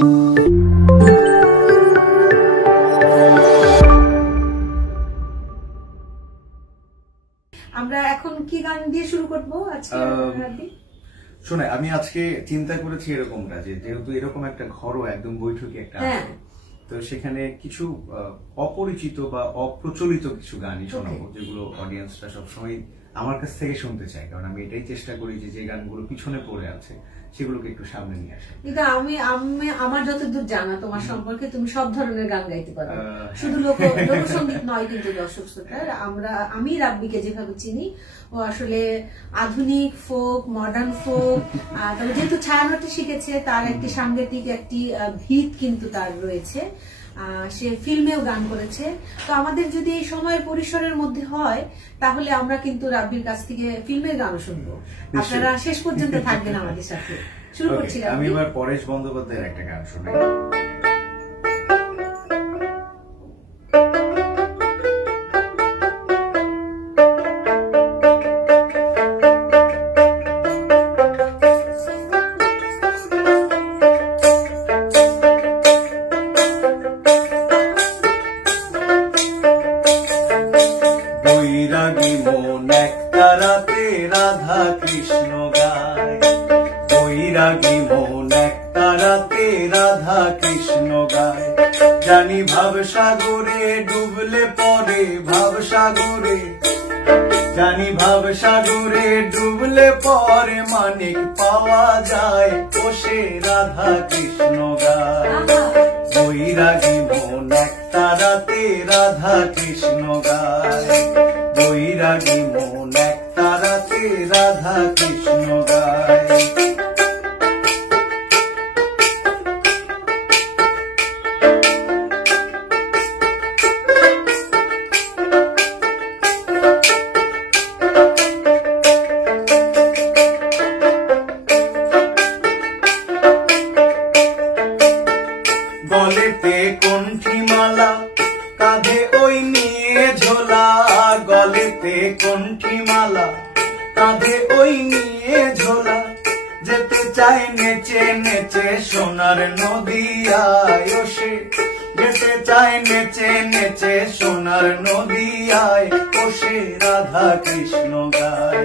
আমরা এখন কি গান দিয়ে শুরু করব আজকে? শোনে, আমি আজকে চিন্তা করেছি এরকমটা যে যেহেতু এরকম একটা ঘরও একদম বৈঠকি একটা, তো সেখানে কিছু অপরিচিত বা অপ্রচলিত কিছু গানই শোনাবো, যেগুলো অডিয়েন্সরা সবসময় আমার কাছ থেকে শুনতে চায়, কারণ আমি এটাই চেষ্টা করি যে গানগুলো পিছনে পড়ে আছে সেগুলোকে একটু সামনে নিয়ে আসা। কিন্তু আমার যতদূর জানা তোমার সম্পর্কে, তুমি সব ধরনের গান গাইতে পারো, শুধু লোকসঙ্গীত নয়। কিন্তু দর্শক শ্রোতার, আমি রাব্বিকে যেভাবে চিনি, ও আসলে আধুনিক ফোক, মডার্ন ফোক, তবে যেহেতু ছায়ানটে শিখেছে, তার একটি সাংগীতিক একটি ভিত কিন্তু তার রয়েছে। সে ফিল্মেও গান করেছে। তো আমাদের যদি এই সময়ের পরিসরের মধ্যে হয়, তাহলে আমরা কিন্তু রাব্বির কাছ থেকে ফিল্মের গানও শুনবো। আপনারা শেষ পর্যন্ত থাকবেন আমাদের সাথে। শুরু করছি। আমি এবার পরেশ বন্দ্যোপাধ্যায়ের একটা গান শোনাই। বৈরাগী মন একটা রাতে রাধা কৃষ্ণ গায়, বৈরাগী মন একটা রাতে রাধা কৃষ্ণ গায়। জানি ভাবসাগরে ডুবলে পরে, ভাবসাগরে জানি ভাবসাগরে ডুবলে পরে মানিক পাওয়া যায়, ও সে রাধা কৃষ্ণ গায়। বৈরাগী মন একটা রাতে রাধা কৃষ্ণ গায়, বৈরাগী মন একটা রাতে রাধা কৃষ্ণ গায়। গলেতে কণ্ঠিমালা, কাঁধে ওই নিয়ে ঝোলা, গলেতে কণ্ঠিমালা, কাঁধে ওই নিয়ে ঝোলা। যেতে চায় নেচে নেচে সোনার নদিয়ায়, ও সে যেতে চায় নেচে নেচে সোনার নদিয়ায়, ও সে রাধা কৃষ্ণ গায়।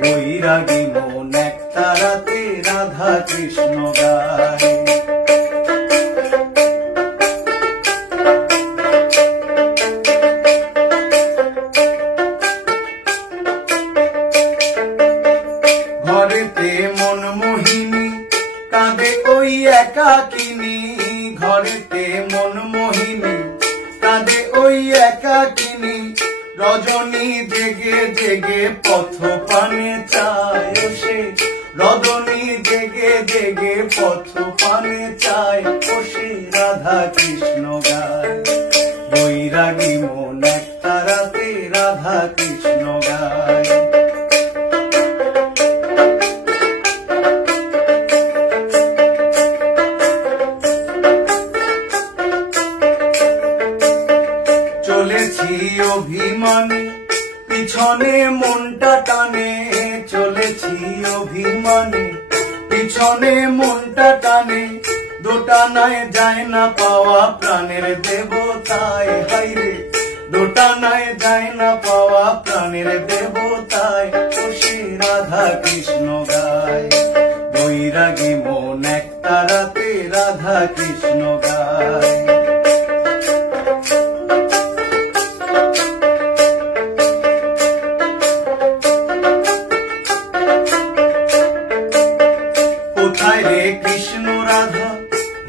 বৈরাগী মন একটা রাতে রাধা কৃষ্ণ গায়। ঘরেতে মন মোহিনী, কাঁদে ওই একাকিনী, ঘরেতে মন মোহিনী, কাঁদে ওই একাকিনী। রজনী জেগে জেগে পথ পানে চায়, সে রজনী জেগে জেগে পথ পানে চায়, ও সে রাধা কৃষ্ণ গায়। বৈরাগী মন একটা রাতে রাধা কৃষ্ণ গায়। চলেছি অভিমানে, পিছনে মনটা টানে, চলেছি অভিমানে, পিছনে মনটা টানে। দোটানায় যায় না পাওয়া প্রাণের দেবতায়, হাইরে দোটানায় যায় না পাওয়া প্রাণের দেবতায়, ও সে রাধা কৃষ্ণ গায়। বৈরাগী মন একটা রাতে রাধা কৃষ্ণ গায়। কোথায় রে কৃষ্ণ রাধা,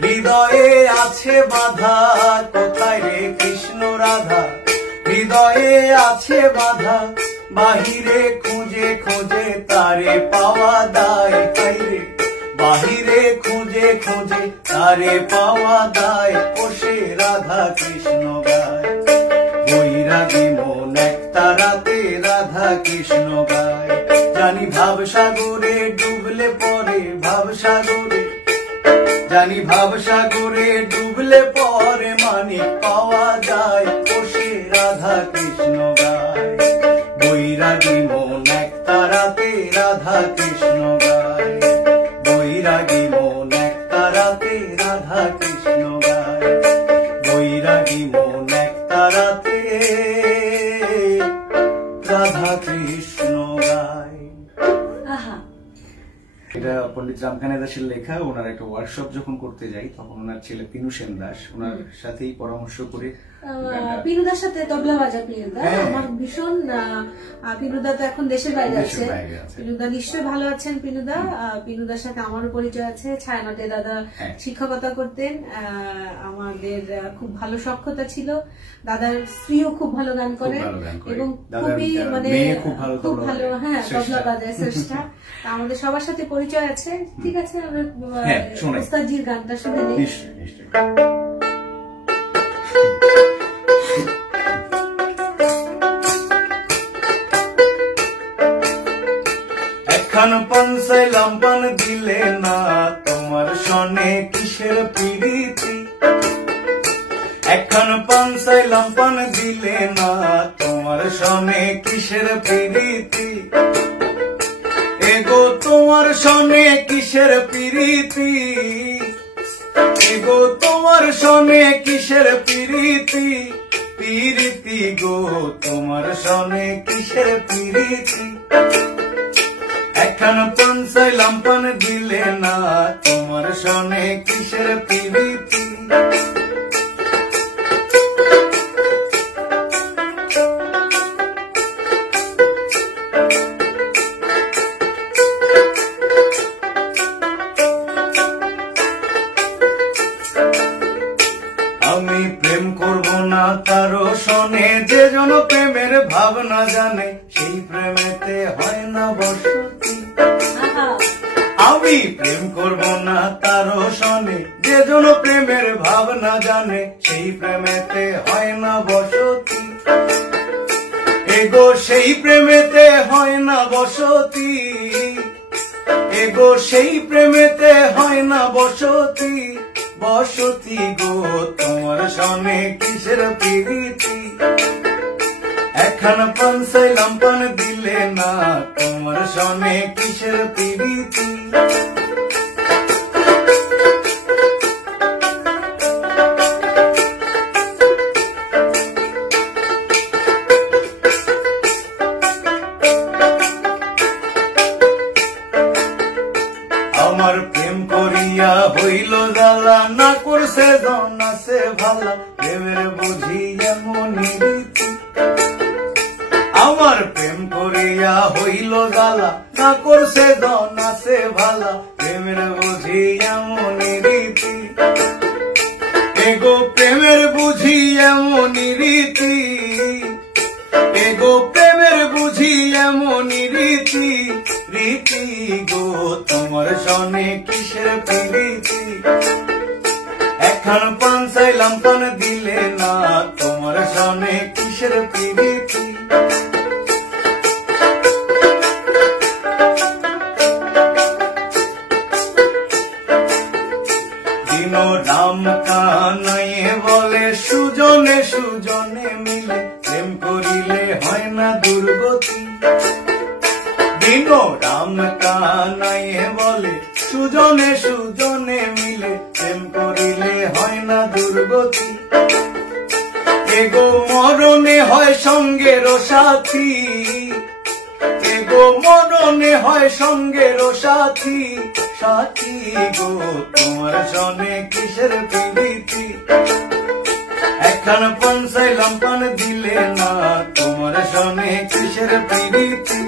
হৃদয়ে আছে বাধা, কোথায় রে কৃষ্ণ রাধা, হৃদয়ে আছে বাধা। বাহিরে খুঁজে খুঁজে তারে পাওয়া দায়, হাইরে বাহিরে খুঁজে খুঁজে তারে পাওয়া দায়, ও সে রাধা কৃষ্ণ গায়। বৈরাগী মন একটা রাতে রাধা কৃষ্ণ গায়। জানি ভাবসাগরে ডুবলে পরে, ভাবসাগরে জানি ভাবসাগরে ডুবলে পরে মানিক পাওয়া যায়, ও সে রাধা কৃষ্ণ গায়। বৈরাগী মন একটা রাতে রাধা কৃষ্ণ গায়, বৈরাগী মন একটা রাতে রাধা কৃষ্ণ গায়, বৈরাগী মন এক তারাতে রাধা কৃষ্ণ গায়। এটা পণ্ডিত রামখানের দাসের লেখা। ওনার একটা ওয়ার্কশপ যখন করতে যাই তখন ওনার ছেলে পিনু সেন দাস ওনার সাথেই পরামর্শ করে, পিনুদার সাথে তবলা বাজা পিনুদা আমার ভীষণ, পিনুদা তো এখন দেশের বাইরে আছে, পিনুদা নিশ্চয়ই ভালো আছেন। পিনুদার সাথে আমারও পরিচয় আছে, ছায়ানটে দাদা শিক্ষকতা করতেন, আমাদের খুব ভালো সক্ষতা ছিল। দাদার স্ত্রীও খুব ভালো গান করেন এবং খুবই মানে খুব ভালো হ্যাঁ তবলা বাজায় শ্রেষ্ঠা। আমাদের সবার সাথে পরিচয় আছে। ঠিক আছে, আমরা ওস্তাদজির গানটা শুনে নিই। একখান পান চাইলাম পান দিলে না, তোমার সনে কিসের প্রীতি। একখান পান চাইলাম পান দিলে না, তোমার সনে কিসের প্রীতি। এগো তোমার সনে কিসের প্রীতি, এগো তোমার সনে কিসের প্রীতি। প্রীতি গো তোমার সনে কিসের প্রীতি। একখান পান চাইলাম পান দিলে না, তোমার সনে কিসের প্রীতি। আমি প্রেম করব না কারো সনে, যে জন প্রেমের ভাবনা জানে সেই প্রেমেতে হয় না বসতি। আমি প্রেম করব না কারো সনে, যে জন প্রেমের ভাবনা জানে সেই প্রেমেতে হয় না বসতি। এগো সেই প্রেমেতে হয় না বসতি, এগো সেই প্রেমেতে হয় না বসতি। বসতি গো তোমার সনে কিসের প্রীতি। একখান পান চাইলাম পান দিলে না, তোমার সনে কিসের প্রীতি। আমার প্রেম করিয়া হইল জ্বালা, না করছে জন আছে ভালা, প্রেমের বুঝি এমন রীতি। আমার প্রেম করিয়া হইল জ্বালা, না করছে জন আছে ভালা, প্রেমের বুঝি এমন রীতি। এগো প্রেমের বুঝি এমন রীতি, এগো প্রেমের বুঝি এমন রীতি। রীতি গো তোমার সনে কিসের প্রীতি। একখান পান চাইলাম পান দিলে না, তোমার সনে কিসের প্রীতি। দিন রাম কানাইয়ে বলে, সুজনে সুজনে মিলে প্রেম করিলে হয় না দুর্গতি। দিন রাম কানাইয়ে বলে, সুজনে সুজনে মিলে প্রেম করিলে হয় না দুর্গতি। এগো মরণে হয় সঙ্গের সাথী, এগো মরণে হয় সঙ্গের সাথী। সাথী গো তোমার সনে কিসের প্রীতি। একখান পান চাইলাম পান দিলে না, তোমার সনে কিসের প্রীতি।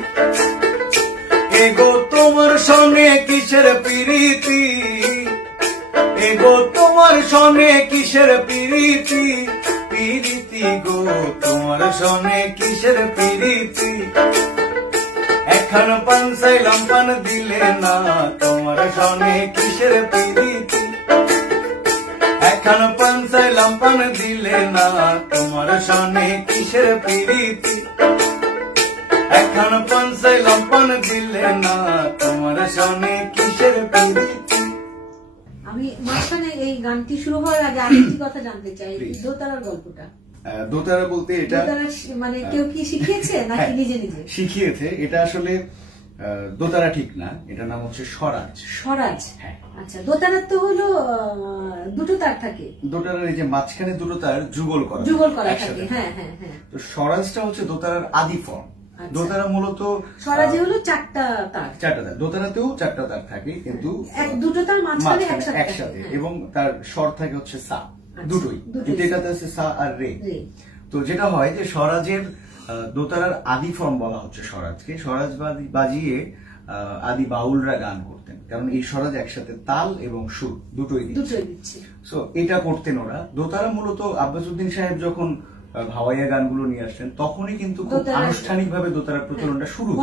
এগো তোমার সনে কিসের প্রীতি, এগো তোমার সনে কিসের প্রীতি। প্রীতি গো তোমার সনে কিসের প্রীতি। একখান পান চাইলাম পান দিলে না, তোমার সনে কিসের প্রীতি। একখান পান চাইলাম পান দিলে না, তোমার সনে কিসের প্রীতি। একখান পান চাইলাম পান দিলে না, তোমার সনে কিসের প্রীতি। আমি মাঝখানে এই গানটি শুরু হওয়ার আগে আরেকটি কথা জানতে চাই, দোতারার গল্পটা। দোতারা বলতে এটা মানে কেউ কি শিখিয়েছে নাকি নিজে নিজে শিখিয়েছে? এটা আসলে দোতারা ঠিক না, এটা নাম হচ্ছে স্বরাজ। স্বরাজ, হ্যাঁ। আচ্ছা, দোতারার তো হলো দুটো তার থাকে, দোতারার এই যে মাঝখানে দুটো তার যুগল করা থাকে। হ্যাঁ হ্যাঁ হ্যাঁ। তো স্বরাজটা হচ্ছে দোতারার আদি ফর্ম। দোতারা মূলত স্বরাজে হলো চারটা তার, দোতারাতেও চারটা তার থাকে, কিন্তু দুটো তার মাঝখানে একসাথে, এবং তার স্বর থাকে হচ্ছে সা, দুটোই, কিন্তু এটাতে আছে সা আর রে। তো যেটা হয় যে স্বরাজের দোতারার আদি ফর্ম বলা হচ্ছে স্বরাজকে। স্বরাজ বাজিয়ে আদি বাউলরা গান করতেন, কারণ এই স্বরাজ একসাথে তাল এবং সুর দুটোই দিচ্ছে। সো এটা করতেন ওরা। দোতারা মূলত আব্বাসউদ্দিন সাহেব যখন ভাওয়াইয়া গানগুলো নিয়ে আসছেন, তখনই কিন্তু খুব আনুষ্ঠানিকভাবে দোতারার প্রচলনটা শুরু হয়।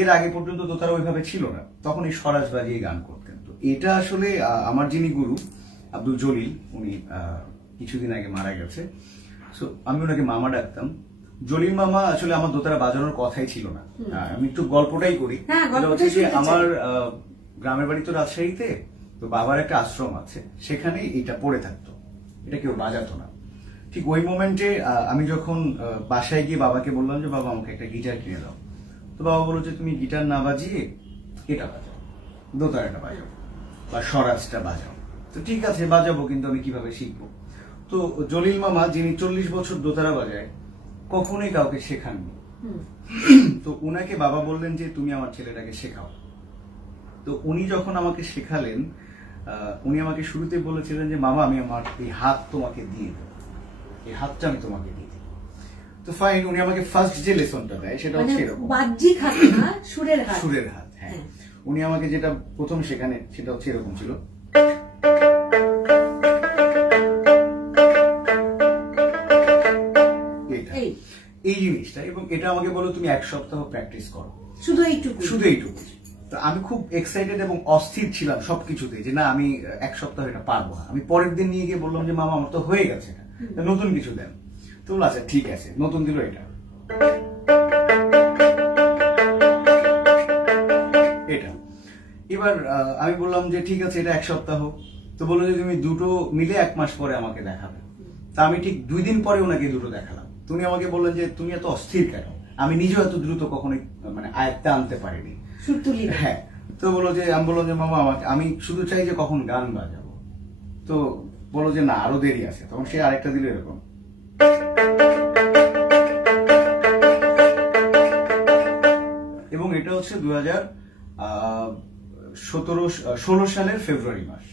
এর আগে পর্যন্ত দোতারা ওইভাবে ছিল না, তখন এই স্বরাজ বাজিয়ে গান করতেন। তো এটা আসলে আমার যিনি গুরু আব্দুল জলিল, উনি কিছুদিন আগে মারা গেছে। সো আমি ওনাকে মামা ডাকতাম। জলিল মামা আসলে আমার দোতারা বাজানোর কথাই ছিল না। আমি একটু গল্পটাই করি। আমার গ্রামের বাড়ি তো রাজশাহীতে, তো বাবার একটা আশ্রম আছে, সেখানে এটা পড়ে থাকতো, এটা কেউ বাজাতো না। ঠিক ওই মোমেন্টে আমি যখন বাসায় গিয়ে বাবাকে বললাম যে বাবা আমাকে একটা গিটার কিনে দাও, তো বাবা বললো যে তুমি গিটার না বাজিয়ে এটা বাজাও, দোতারাটা বাজাও বা স্বরাজটা বাজাও। তো ঠিক আছে বাজাবো, কিন্তু আমি কিভাবে শিখবো? তো জলিল মামা, যিনি 40 বছর দোতারা বাজায়, কখনোই কাউকে শেখাননি। তো উনাকে বাবা বললেন যে তুমি আমার ছেলেটাকে শেখাও। তো উনি যখন আমাকে শেখালেন, উনি আমাকে শুরুতে বলেছিলেন যে মামা আমি আমার এই হাত তোমাকে দিয়ে দেব, এই হাতটা আমি তোমাকে দিয়ে দেব। তো ফাইন, উনি আমাকে ফার্স্ট যে লেসনটা দেয় সেটা হচ্ছে এরকম, বাহ্যিক হাত না, সুরের হাত। সুরের হাত, হ্যাঁ। উনি আমাকে যেটা প্রথম শেখানে সেটা হচ্ছে এরকম ছিল, এই জিনিসটা। এবং এটা আমাকে বলো তুমি 1 সপ্তাহ প্র্যাকটিস করো, শুধু এইটুকু। তো আমি খুব এক্সাইটেড এবং অস্থির ছিলাম সবকিছুতে, যে না আমি 1 সপ্তাহ এটা পারবো না। আমি পরের দিন নিয়ে গিয়ে বললাম যে মামা আমার তো হয়ে গেছে, এটা নতুন কিছু দেন। তো আচ্ছা ঠিক আছে, নতুন দিল এটা। এবার আমি বললাম যে ঠিক আছে এটা 1 সপ্তাহ। তো বললো যে তুমি দুটো মিলে 1 মাস পরে আমাকে দেখাবে। তা আমি ঠিক 2 দিন পরে ওনাকে দুটো দেখালাম। তুমি আমাকে বললেন যে তুমি এত অস্থির কেন? আমি নিজেও এত দ্রুত কখনোই মানে আয়ত্তে আনতে পারিনি। হ্যাঁ। তো বলো যে আমি বললাম যে মামা আমি শুধু চাই যে কখন গান বাজাবো। তো বলো যে না আরো দেরি আছে। তখন সে আরেকটা দিল এরকম, এবং এটা হচ্ছে 2016 সালের ফেব্রুয়ারি মাস।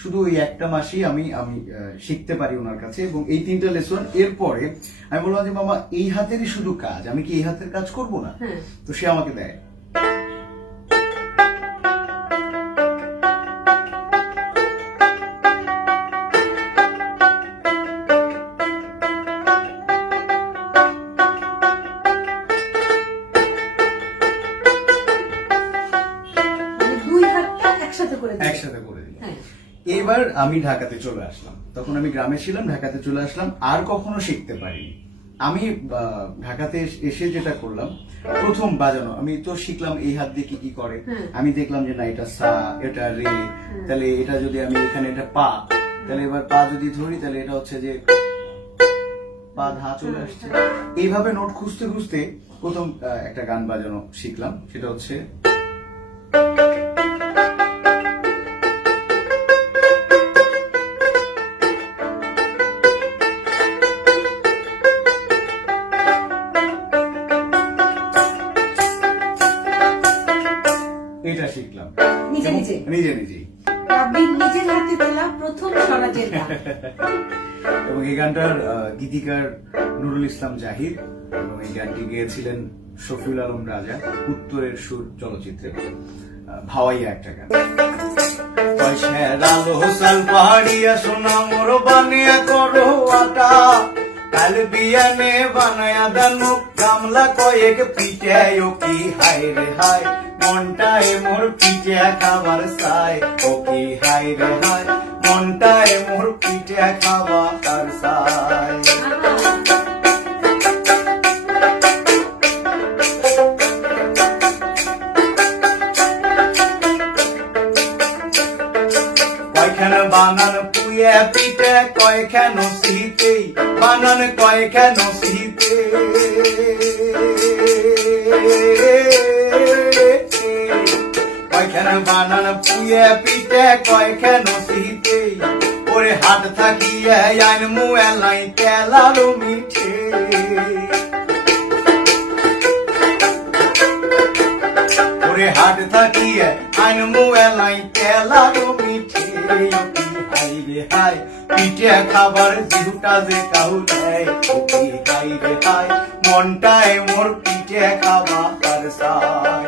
শুধু ওই একটা মাসই আমি শিখতে পারি ওনার কাছে, এবং এই 3টা লেসন। এরপরে আমি বললাম যে মামা এই হাতেরই শুধু কাজ, আমি কি এই হাতের কাজ করবো না? তো সে আমাকে দেয় একসাথে করে দিল। এবার আমি ঢাকাতে চলে আসলাম, তখন আমি গ্রামে ছিলাম, ঢাকাতে চলে আসলাম, আর কখনো শিখতে পারিনি। আমি ঢাকাতে এসে যেটা করলাম, প্রথম বাজানো আমি তো শিখলাম এই হাত দিয়ে কি কি করে। আমি দেখলাম যে না এটা সা, এটা রে, তাহলে এটা যদি আমি এখানে এটা পা, তাহলে এবার পা যদি ধরি তাহলে এটা হচ্ছে যে পা ধা চলে আসছে। এইভাবে নোট খুঁজতে খুঁজতে প্রথম একটা গান বাজানো শিখলাম, সেটা হচ্ছে এটা শিখলাম নিজে নিজেই প্রথম স্বরাজের গান। এবং এই গানটার গীতিকার নুরুল ইসলাম জাহির, এবং এই গানটি গেয়েছিলেন শফিউল আলম রাজা, উত্তরের সুর চলচ্চিত্রে, ভাওয়াইয়া একটা গান। পাহাড়িয়া সোনা মোর বানিয়া করো আটা, কাল বিয়ানে বানায়া দানু গামলা কয়েক পিটায়, ও কি হায় রে হায় মনটায় মোর পিঠা খাবার চাই, ও কি হায় রে হায় মনটায় মোর পিঠা খাবার চাই। কয়খান বানান পুয়ে পিঠে, কয়খান সিতে বানান, কয়খান সিতে কয়খান বানান পুয়ে পিঠে কয় কেন শীতে ওরে হাত থাকিয়ে আইন মুয়ালাই তেলারো মিঠে ওরে হাত থাকিয়ে আইন মুয়ালাই তেলারো মিঠে হাই রে হাই পিঠে খাবার জিহুটা যে কাউ দেয় হাই রে হাই মনটায় মোর পিঠে খাবার সাই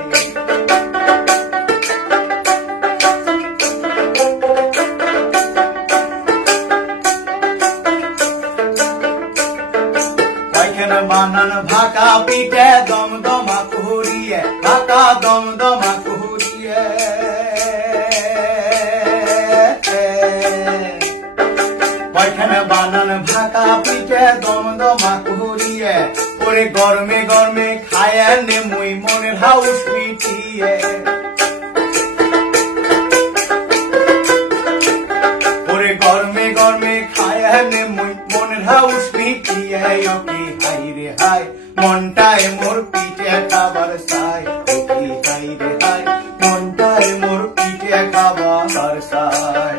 বানান ভাকা পিঠে দমদমা কুহুরিয়ে ভাকা দমদমা কুহুরিয়ে ওইখানে বানান ভাকা পিঠে দমদমা কুহুরিয়ে ওরে গরমে গরমে খায় নে মুই মনের হাউস মিটিয়ে ওরে গরমে গরমে খায় নে মুই মনের হাউস মিটিয়ে হাই রে হাই মনটায় মোর পিঠে খাবার সাই হাই রে হাই মনটায় মোর পিঠে খাবার সাই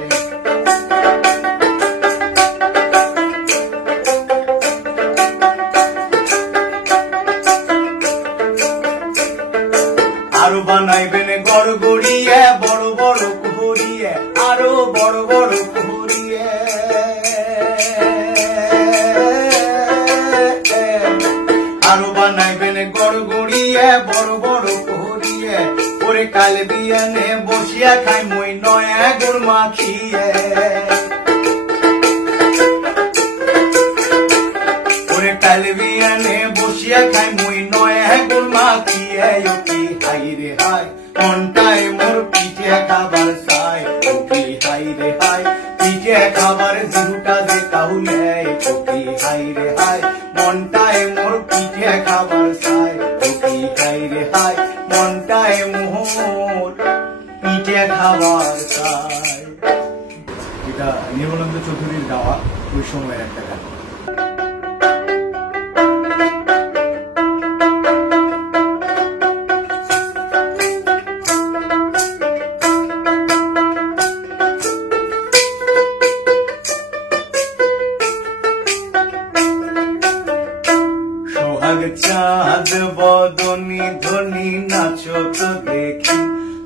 আরো বানাইবেন গড়গড়িয়ে বড় বড় কুহুরিয়ে আরো বড় বড় কুহুরিয়ে আরো বানাইবেন গড়গড়িয়ে বড় বড় কুহুরিয়ে ওরে কাল বিয়ানে বসিয়া খাই মই নয়া গুড় মাখিয়ে ওরে কাল বিয়ানে বসিয়া খাই মই নয়া গুড় মাখিয়ে হাই রে হাই মনটায় মোর পিঠে খাবার সাই হাই রে হাই পিঠে খাবার জিহুটা যে কাহুলে হাই রে হাই মনটায় মোর পিঠে খাবার সাই হাই রে হাই মনটায় মোর পিঠে খাবার সাই এটা নির্মলানন্দ চৌধুরীর গাওয়া ওই সময়ের একটা গান চাঁদ বদনি ধনি নাচো তো দেখি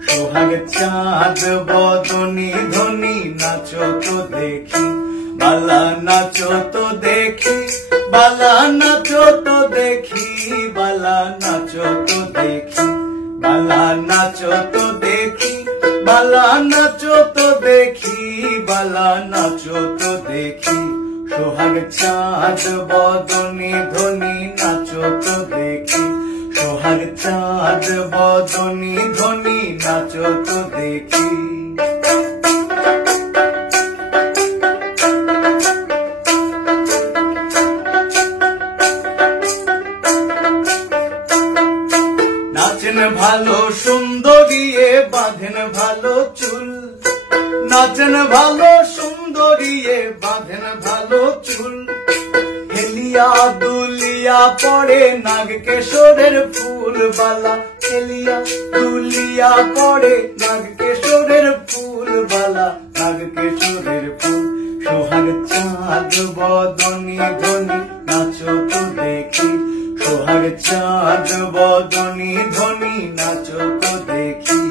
সোহাগ চাঁদ বদনি ধনি নাচো তো দেখি বালা নাচো তো দেখি বালা নাচো তো দেখি বালা নাচো তো দেখি বালা নাচো তো দেখি বালা নাচো তো দেখি বালা নাচো তো দেখি সোহাগ চাঁদ বদনি ধনি নাচো তো দেখি সোহাগ চাঁদ বদনি ধনি নাচো তো দেখি নাচেন ভালো সুন্দরিয়ে বাঁধেন ভালো চুল নাচেন ভালো সুন্দরিয়ে বাঁধেন ভালো চুল হেলিয়া দুলিয়া পড়ে নাগ কেশরের ফুল বালা হেলিয়া দুলিয়া পড়ে নাগ কেশরের ফুল বালা নাগ কেশরের ফুল সোহাগ চাঁদ বদনি ধনি নাচো তো দেখি সোহাগ চাঁদ বদনি ধনি নাচো তো দেখি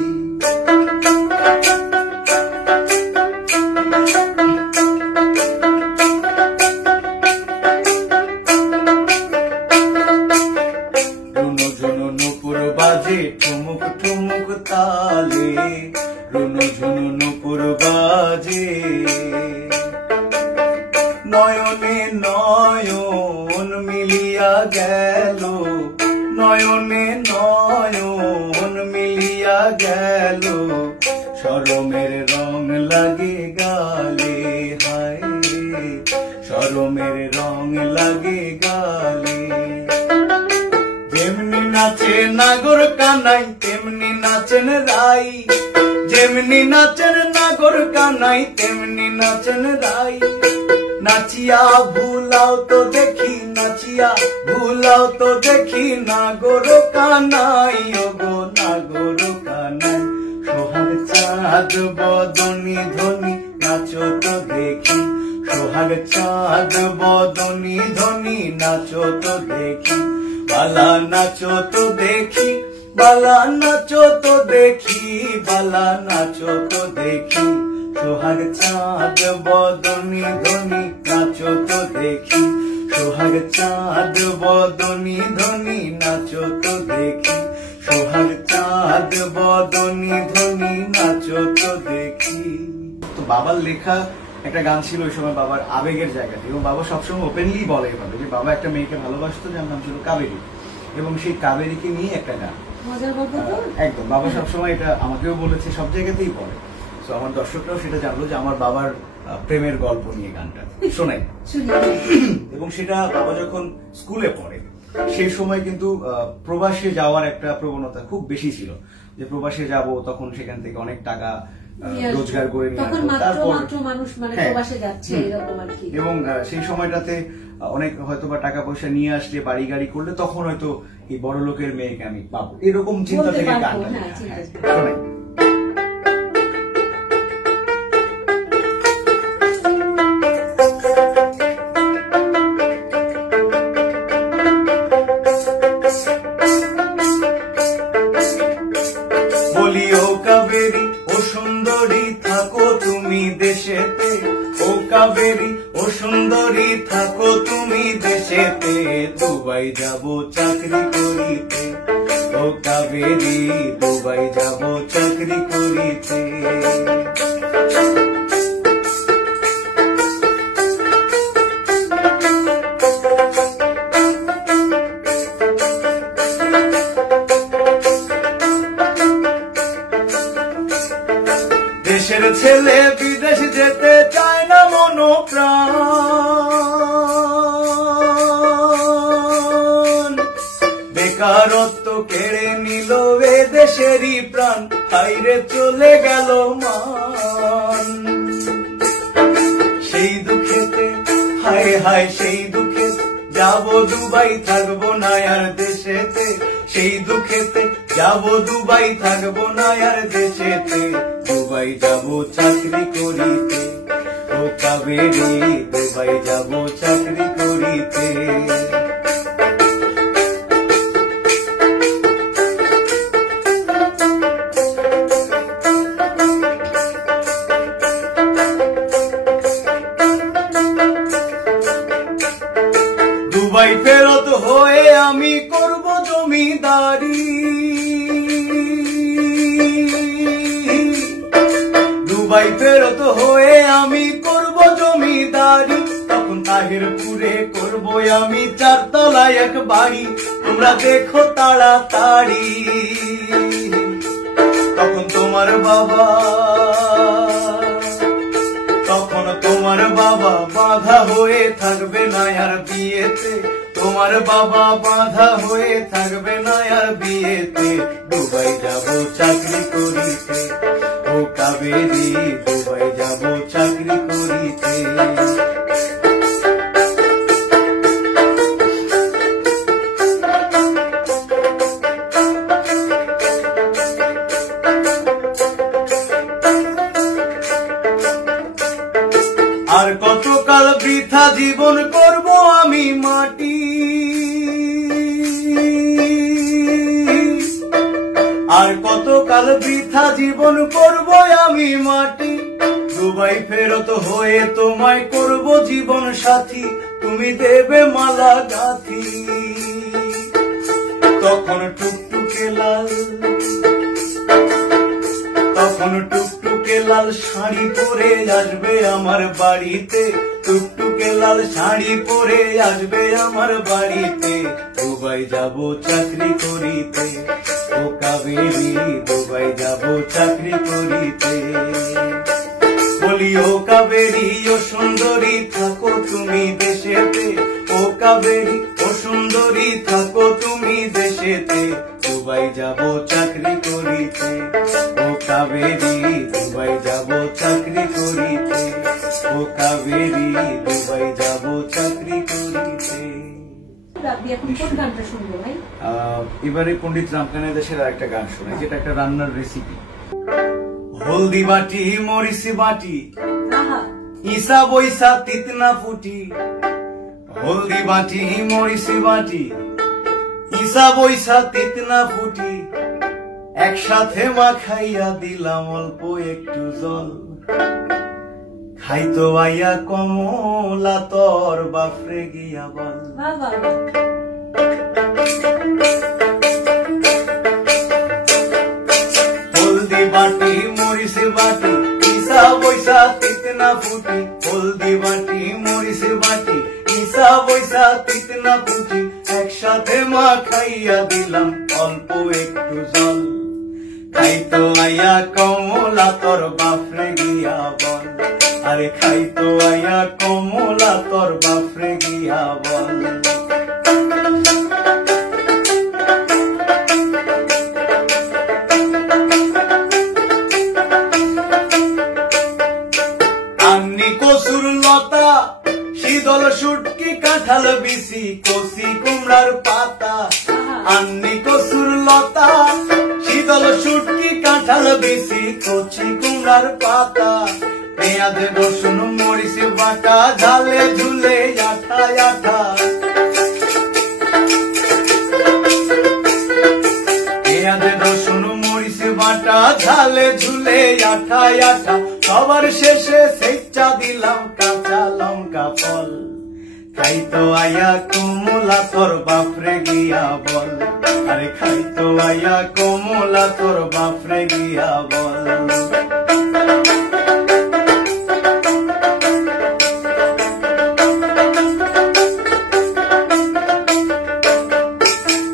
ঠুমুক ঠুমুক তালে রুনু ঝুনু নুপুর বাজে নয়নে নয়ন মিলিয়া গেল নয়নে নয়ন মিলিয়া গেল শরমের রং লাগে গালে হায় শরমের রং লাগে গালে যেমনি নাচে নাগর কানাই তেমনি নাচেন রাই যেমনি নাচেন নাগর কানাই তেমনি নাচেন রাই নাচিয়া ভুলাও তো দেখি নাচিয়া ভুলাও তো দেখি নাগর কানাই ওগো নাগর কানাই সোহাগ চাঁদ বদনি ধনি নাচো তো দেখি, সোহাগ চাঁদ বদনি ধনি নাচো তো দেখি, বালা নাচো তো দেখি, বালা নাচো তো দেখি, বালা নাচো তো দেখি, সোহাগ চাঁদ বদনি ধনি নাচো তো দেখি, সোহাগ চাঁদ বদনি ধনি নাচো তো দেখি, সোহাগ চাঁদ বদনি ধনি নাচো তো দেখি। তো বাবার লেখা একটা গান ছিল ওই সময় বাবার আবেগের জায়গাতে, এবং বাবা সবসময় ওপেনলি বলে এভাবে যে বাবা একটা মেয়েকে ভালোবাসতো যার নাম ছিল কাবেরী, এবং সেই কাবেরীকে নিয়ে একটা গান। একদম বাবা সবসময় এটা আমাকেও বলেছে, সব জায়গাতেই বলে। তো আমার দর্শকরাও সেটা জানলো যে আমার বাবার প্রেমের গল্প নিয়ে গানটা শোনাই। এবং সেটা বাবা যখন স্কুলে পড়ে সেই সময় কিন্তু প্রবাসে যাওয়ার একটা প্রবণতা খুব বেশি ছিল, যে প্রবাসে যাব তখন সেখান থেকে অনেক টাকা রোজগার করে নিয়ে আসবো, তারপর এবং সেই সময়টাতে অনেক হয়তো বা টাকা পয়সা নিয়ে আসলে বাড়ি গাড়ি করলে তখন হয়তো এই বড় লোকের মেয়েকে আমি পাবো, এরকম চিন্তা থেকে গানটা। বলি ও কাবেরী ও সুন্দরী থাকো তুমি দেশেতে, ও কাবেরী ও সুন্দরী থাকো তুমি দেশেতে, দুবাই যাব চাকরি করিতে, ও কাবেরী দুবাই যাব চাকরি করিতে। দেশের ছেলে বিদেশ যেতে চায় না মনোপ্রাণ, বেকারত্ব কেড়ে নিল এ দেশেরই প্রাণ, হাইরে চলে গেল মান। সেই দুঃখেতে হায় হায় সেই দুঃখে যাব দুবাই থাকবো না আর দেশেতে, সেই দুঃখেতে যাব দুবাই থাকবো না আর দেশেতে, দুবাই যাব চাকরি করিতে, ও কাবেরী দুবাই যাব চাকরি করিতে। দুবাই ফেরত হয়ে আমি করব জমিদারি, দুবাই ফেরত হয়ে আমি করব জমিদারি, তখন তাহিরপুরে করব আমি 4 তলায় এক বাড়ি, তোমরা দেখো তাড়াতাড়ি। তখন তোমার বাবা বাধা হয়ে থাকবে না আর বিয়েতে, তোমার বাবা বাধা হয়ে থাকবে না আর বিয়েতে, দুবাই যাব চাকরি করিতে, ও কাবেরী দুবাই যাব চাকরি করিতে। আর কতকাল বৃথা জীবন করব আমি মাটি, আর কতকাল বৃথা জীবন করব আমি মাটি, দুবাই ফেরত হয়ে তোমায় করব জীবন সাথী, তুমি দেবে মালা গাঁথি। তখন টুকটুকে লাল শাড়ি পরে আসবে আমার বাড়িতে, টুকটুকে লাল শাড়ি পরে আসবে আমার বাড়িতে, দুবাই যাব চাকরি করিতে, ও কাবেরী দুবাই যাব চাকরি করিতে। বলি ও কাবেরী ও সুন্দরী থাকো তুমি দেশেতে, ও কাবেরী ও সুন্দরী থাকো তুমি দেশেতে, দুবাই যাব চাকরি করিতে, ও কাবেরী দুবাই যাব চাকরি করিতে, ও কাবেরী দুবাই যাব চাকরি করিতে। এবারে পণ্ডিত রামকানাই দাসের আরেকটা গান শোনাই, যেটা একটা রান্নার রেসিপি। হলদি বাটি মরিচ বাটি ইসা বৈসা তিতনা ফুটি, হলদি বাটি মরিচ বাটি ইসা বৈসা তিতনা ফুটি, একসাথে মাখাইয়া দিলাম অল্প একটু জল, খাইতো আইয়া কমলা তোর বাপরে গিয়া বল। হলদি বাটি মরিচ বাটি ইসা বৈসা তিতনা ফুটি, হলদি বাটি মরিচ বাটি ইসা বৈসা তিতনা ফুটি, একসাথে মাখাইয়া দিলাম অল্প একটু জল, খাইতো আইয়া কমলা তোর বাপরে গিয়া বল, আরে খাইতো আইয়া কমলা তোর বাপরে গিয়া বল। আন্নি কসুর লতা শীতল শুটকি কাঁঠাল বিসি কচি কুমড়ার পাতা, আন্নি কসুর লতা শীতল শুটকি কাঁঠাল বিসি কচি কুমড়ার পাতা, পেঁয়াজ রসুন মরিচ বাটা ঝালে ঝুলে আঠা আঠা, পেঁয়াজ রসুন মরিচ বাটা ঝালে ঝুলে আঠা আঠা, সবার শেষে সেচ্চা দিলাম কাঁচা লঙ্কা ফল, খাইতো আইয়া কমলা তোর বাপরে গিয়া বল, আরে খাইতো আইয়া কমলা তোর বাপরে গিয়া বল।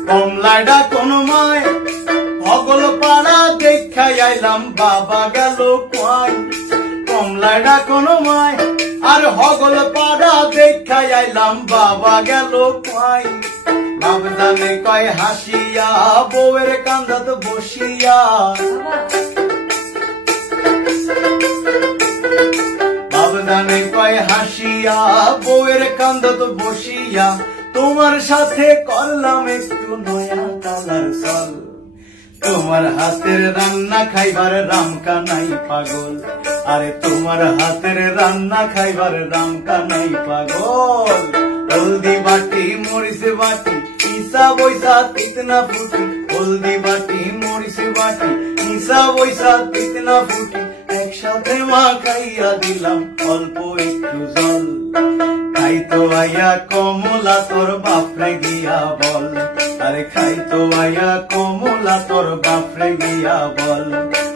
কমলাডা কোন মায় ভগল পাড়া দেখাই আইলাম বাবা গেল কোয়াই, কমলাডা কোন মায় আর হগল পাড়া দেখাই আইলাম বাবা গেল কোয়াই, বাবদানে কয় হাসিয়া বউয়ের কান্দাত বসিয়া, বাবদানে কয় হাসিয়া বউয়ের কান্দাত বসিয়া, তোমার সাথে করলাম একটু নয়া কালার চল, তোমার হাতের রান্না খাইবার রাম কানাই পাগল, আরে তোমার হাতের রান্না খাইবার রাম কানাই পাগল। হলদি বাটি মরিচ বাটি ইসা বৈসা তিতনা ফুটি, হলদি বাটি মরিচ বাটি ইসা বৈসা তিতনা ফুটি, একসাথে মাখাইয়া দিলাম অল্প একটু জল, খাইতো আইয়া কমলা তোর বাপরে গিয়া বল, আরে খাইতো আইয়া কমলা তোর বাপরে গিয়া বল,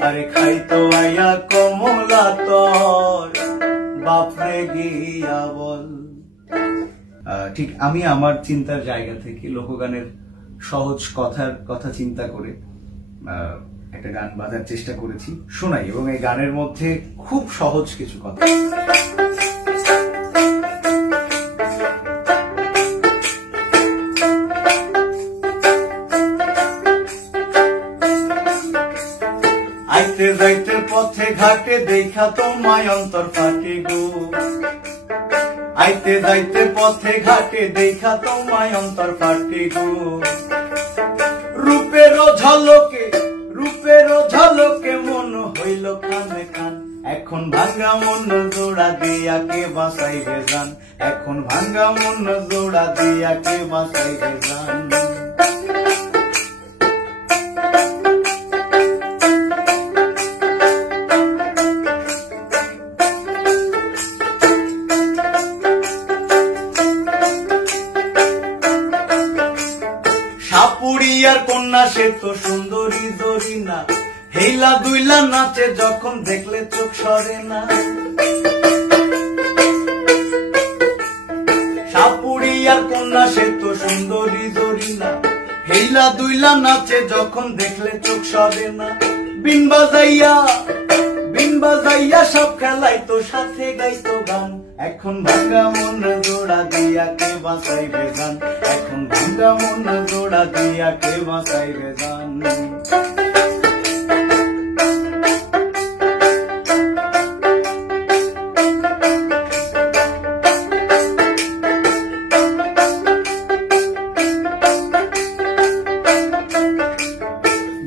আরে খাইতো আইয়া কমলা তোর বাপরে গিয়া বল। ঠিক আমি আমার চিন্তার জায়গা থেকে লোকগানের সহজ কথার কথা চিন্তা করে একটা গান বাজার চেষ্টা করেছি, শোনাই, এবং এই গানের মধ্যে খুব সহজ কিছু কথা। আইতে যাইতে পথে ঘাটে দেখা তোমায় অন্তর ফাটে গো, আইতে যাইতে পথে ঘাটে দেখা তোমায় অন্তর ফাটে গো, রূপের ঝলকে মন হইল খানে খান, এখন ভাঙ্গা মন জোড়া দিয়া কে বাঁচাইবে জান, এখন ভাঙ্গা মন জোড়া দিয়া কে বাঁচাইবে জান। সাপুরিয়ার কন্যা সে তো সুন্দরী জরিনা, হেইলা দুইলা নাচে যখন দেখলে চোখ সরে না, সাপুরিয়ার কন্যা সে তো সুন্দরী জরিনা, হেইলা দুইলা নাচে যখন দেখলে চোখ সরে না, বিন বাজাইয়া সব খেলাই তো সাথে গাইতো গান, এখন ভাঙ্গা মন জোড়া দিয়া কে বাঁচাইবে জান, এখন ভাঙ্গা মন জোড়া দিয়া কে বাঁচাইবে জান।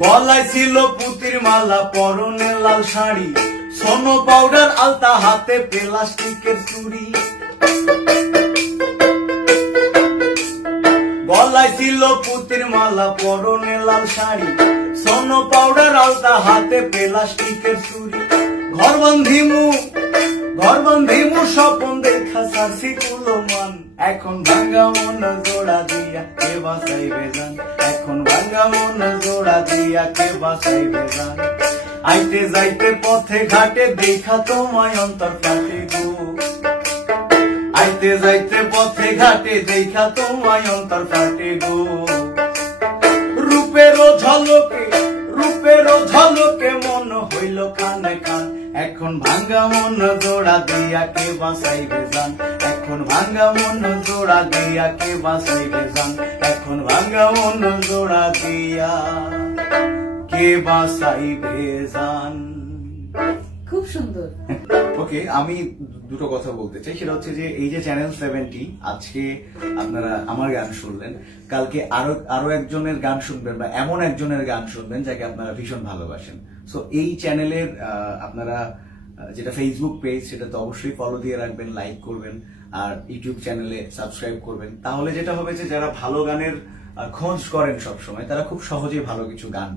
গলায় ছিল পুতির মালা মালা পরনে লাল শাড়ি, সোনো পাউডার আলতা, হাতে প্লাস্টিকের চুড়ি, গলায় ছিল পুতির মালা পরনে লাল শাড়ি, সোনো পাউডার আলতা, হাতে প্লাস্টিকের চুড়ি। ঘর বন্ধিমু স্বপন দেখা সারসি কুলমান, এখন ভাঙ্গা মন জোড়া দিয়া কে বাঁচাইবে জান, এখন ভাঙ্গা মন জোড়া দিয়া কে বাঁচাইবে জান। আইতে যাইতে পথে ঘাটে দেখা তোমায় অন্তর ফাটে গো, আইতে যাইতে পথে ঘাটে দেখা তোমায় অন্তর ফাটে গো। রূপেরও ঝলকে মন হইল কানে কান, এখন ভাঙ্গা মন জোড়া দিয়া কে বাঁচাইবে জান, এখন ভাঙ্গা মন জোড়া দিয়া কে বাঁচাইবে জান, এখন ভাঙ্গা মন জোড়া দিয়া কে বাঁচাইবে জান। খুব সুন্দর। ওকে, আমি দুটো কথা বলতে চাই, সেটা হচ্ছে যে এই যে চ্যানেল 70 আজকে আপনারা আমার গান শুনলেন, কালকে আরো একজনের গান শুনবেন বা এমন একজনের গান শুনবেন যাকে আপনারা ভীষণ ভালোবাসেন। সো এই চ্যানেলের আপনারা যেটা ফেসবুক পেজ সেটা তো অবশ্যই ফলো দিয়ে রাখবেন, লাইক করবেন, আর ইউটিউব চ্যানেলে সাবস্ক্রাইব করবেন। তাহলে যেটা হবে যে যারা ভালো গানের খোঁজ করেন সবসময়, তারা খুব সহজেই ভালো কিছু গান